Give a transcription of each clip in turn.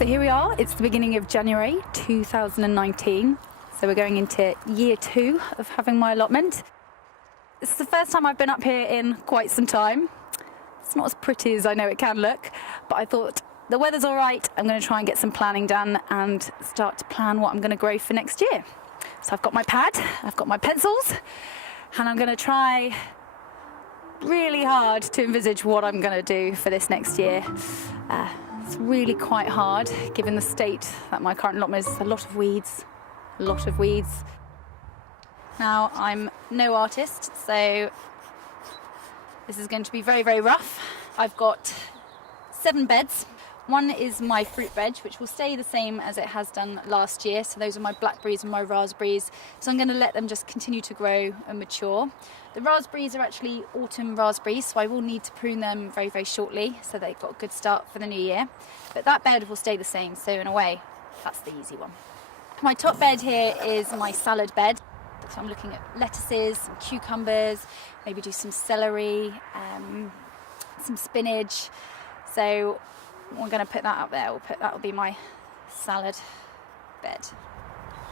So here we are, it's the beginning of January 2019. So we're going into year 2 of having my allotment. This is the first time I've been up here in quite some time. It's not as pretty as I know it can look, but I thought the weather's all right. I'm going to try and get some planning done and start to plan what I'm going to grow for next year. So I've got my pad, I've got my pencils, and I'm going to try really hard to envisage what I'm going to do for this next year. It's really quite hard given the state that my current allotment is. A lot of weeds, a lot of weeds. Now, I'm no artist, so this is going to be very, very rough. I've got 7 beds. One is my fruit veg, which will stay the same as it has done last year. So those are my blackberries and my raspberries. So I'm going to let them just continue to grow and mature. The raspberries are actually autumn raspberries, so I will need to prune them very, very shortly so they've got a good start for the new year. But that bed will stay the same, so in a way, that's the easy one. My top bed here is my salad bed. So I'm looking at lettuces, some cucumbers, maybe do some celery, some spinach. So we're going to put that up there. That will be my salad bed.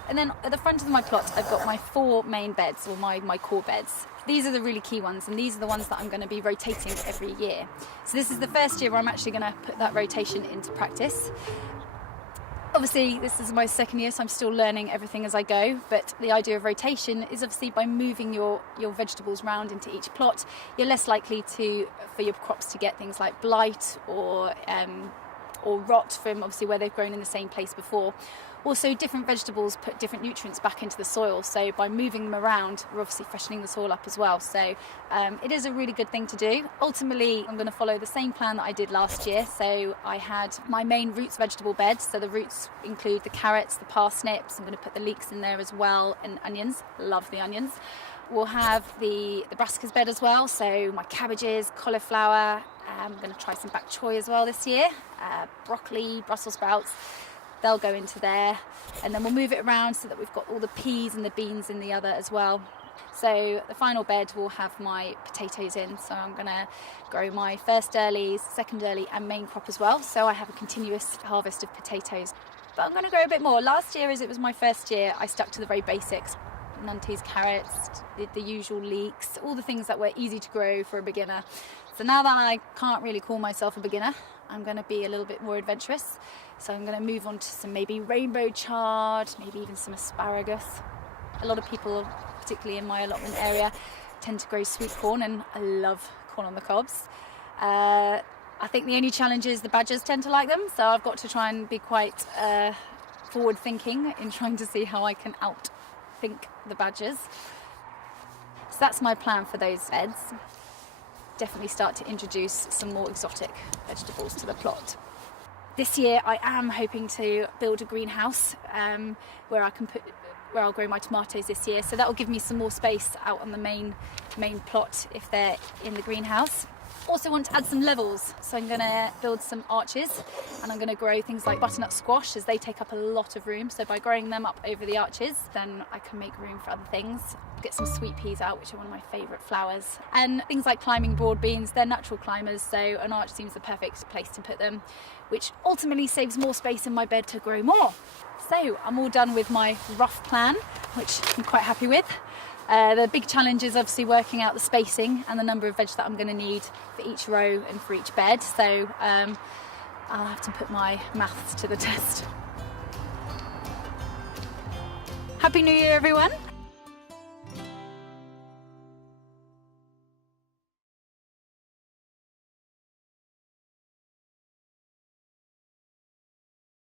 And then at the front of my plot, I've got my 4 main beds, or my core beds. These are the really key ones, and these are the ones that I'm going to be rotating every year. So this is the first year where I'm actually going to put that rotation into practice. Obviously, this is my second year, so I'm still learning everything as I go, but the idea of rotation is obviously by moving your vegetables around into each plot, you're less likely for your crops to get things like blight or rot from obviously where they've grown in the same place before. Also, different vegetables put different nutrients back into the soil, so by moving them around, we're obviously freshening the soil up as well. So it is a really good thing to do. Ultimately, I'm going to follow the same plan that I did last year. So I had my main roots vegetable bed. So the roots include the carrots, the parsnips. I'm going to put the leeks in there as well, and onions. Love the onions. We'll have the brassicas bed as well. So my cabbages, cauliflower. I'm going to try some bok choy as well this year. Broccoli, Brussels sprouts. They'll go into there, and then we'll move it around so that we've got all the peas and the beans in the other as well. So the final bed will have my potatoes in, so I'm going to grow my first earlies, second early and main crop as well, so I have a continuous harvest of potatoes. But I'm going to grow a bit more. Last year, as it was my first year, I stuck to the very basics. Nunties, carrots, the usual leeks, all the things that were easy to grow for a beginner. So now that I can't really call myself a beginner, I'm going to be a little bit more adventurous. So I'm going to move on to some maybe rainbow chard, maybe even some asparagus. A lot of people, particularly in my allotment area, tend to grow sweet corn, and I love corn on the cobs. I think the only challenge is the badgers tend to like them, so I've got to try and be quite forward thinking in trying to see how I can outthink the badgers. So that's my plan for those beds. Definitely start to introduce some more exotic vegetables to the plot. This year I am hoping to build a greenhouse where I'll grow my tomatoes this year, so that will give me some more space out on the main plot if they're in the greenhouse. Also want to add some levels, so I'm going to build some arches, and I'm going to grow things like butternut squash, as they take up a lot of room. So by growing them up over the arches, then I can make room for other things. Get some sweet peas out, which are one of my favourite flowers. And things like climbing broad beans, they're natural climbers, so an arch seems the perfect place to put them, which ultimately saves more space in my bed to grow more. So I'm all done with my rough plan, which I'm quite happy with. The big challenge is obviously working out the spacing and the number of veg that I'm going to need for each row and for each bed. So I'll have to put my maths to the test. Happy New Year, everyone.